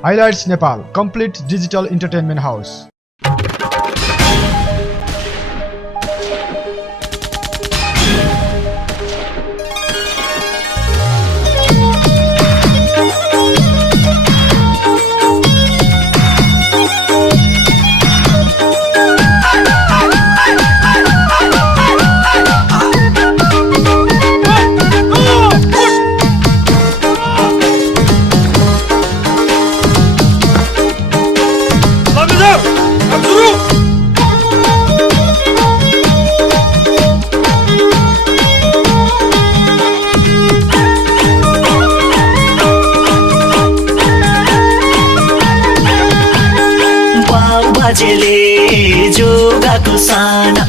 Highlights Nepal, complete digital entertainment house. बाजेले जोगाको साना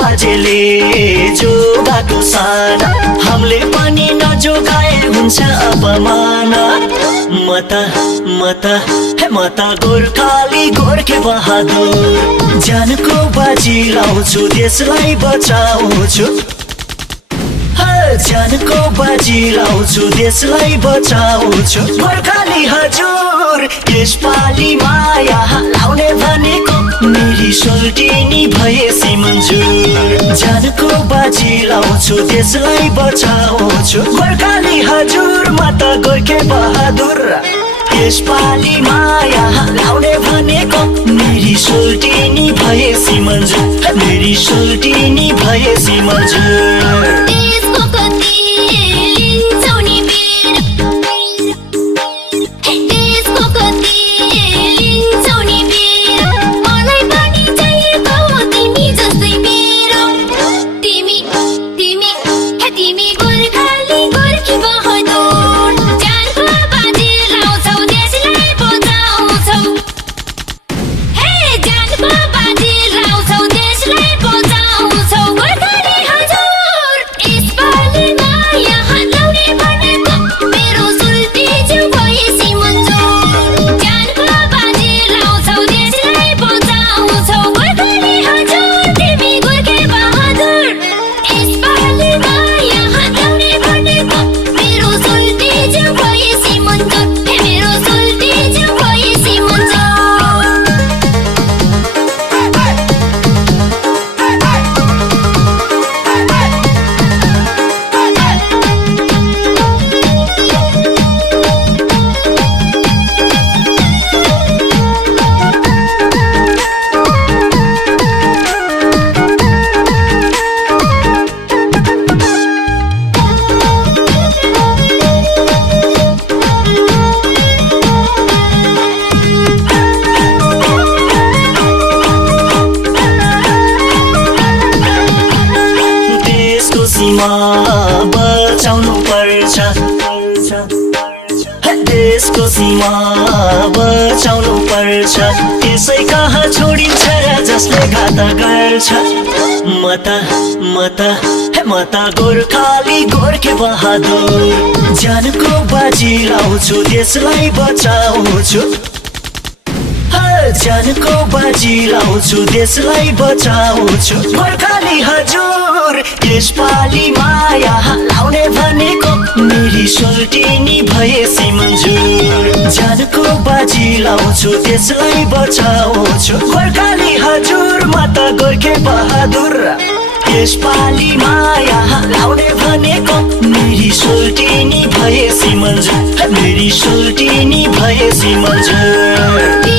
बाजेले जोगाको साना हामीले पनि नजोगाए हुन्छ अपमान मत गोर्खाली गोर्खे बहादुर ज्यानको बाजी लाउँछु देशलाई बचाउँछु ज्यानको बाजी लाउँछु देशलाई बचाउँछु गोर्खाली हजुर यसपालि माया लाउने भनेको मेरी सोल्टिनी भएसी मन्जुर ज्यानको बाजी लाउँछु देशलाई बचाउँछु गोर्खाली हजुर म त गोर्खे बहादुर यसपालि माया लाउने भनेको मेरी सोल्टिनी भएसी मन्जुर मेरी सोल्टिनी भएसी मन्जुर बचाउनु पर्छ देशको सीमा बचाउनु पर्छ त्यसै कहाँ छोडिन्छ र जसले घात गर्छ मत गोर्खाली गोर्खे बहादुर ज्यानको बाजी लाउँछु देशलाई बचाउँछु ज्यानको बाजी लाउँछु देशलाई बचाउँछु गोर्खाली हजुर यसपालि माया लाउने भनेको मेरी सोल्टिनी भएसी मन्जुर ज्यानको बाजी लाउँछु देशलाई बचाउँछु गोर्खाली हजुर म त गोर्खे बहादुर यसपालि माया लाउने भनेको मेरी सोल्टिनी भएसी मन्जुर मेरी सोल्टिनी भएसी मन्जुर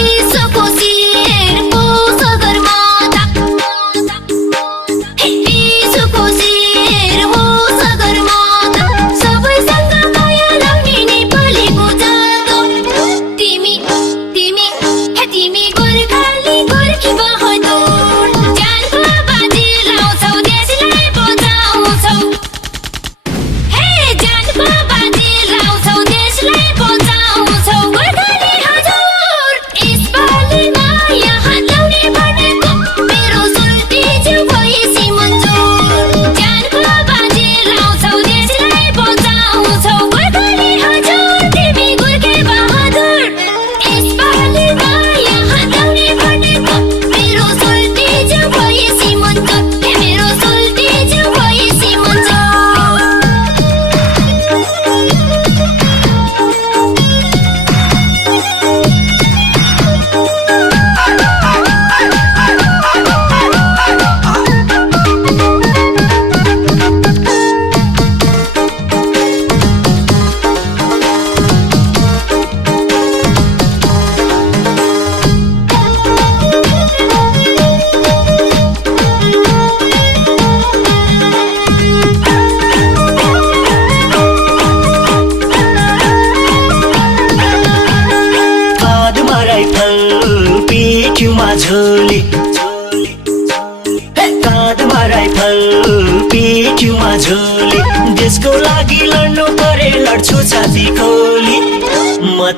It's झोली काँधमा राइफल पिठ्यूमा झोली देशको लागि लड्नु परे लड्छु छाती खोली म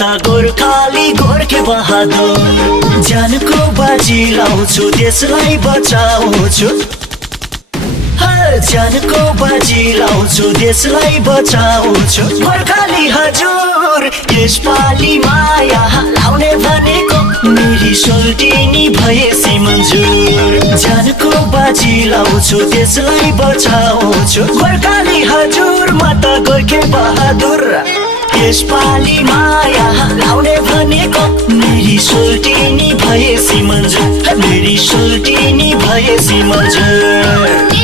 त गोर्खाली गोर्खे बहादुर ज्यानको बाजी लाउँछु देशलाई बचाउँछु ज्यानको बाजी लाउँछु देशलाई बचाउँछु गोर्खाली हजुर यसपालि माया लाउने भनेको मेरी सोल्टिनी भएसी मन्जुर ज्यानको बाजी लाउँछु देशलाई बचाउँछु गोर्खाली हजुर म त गोर्खे बहादुर यसपालि माया लाउने भनेको मेरी सोल्टिनी भएसी मन्जुर मेरी सोल्टिनी भएसी मन्जुर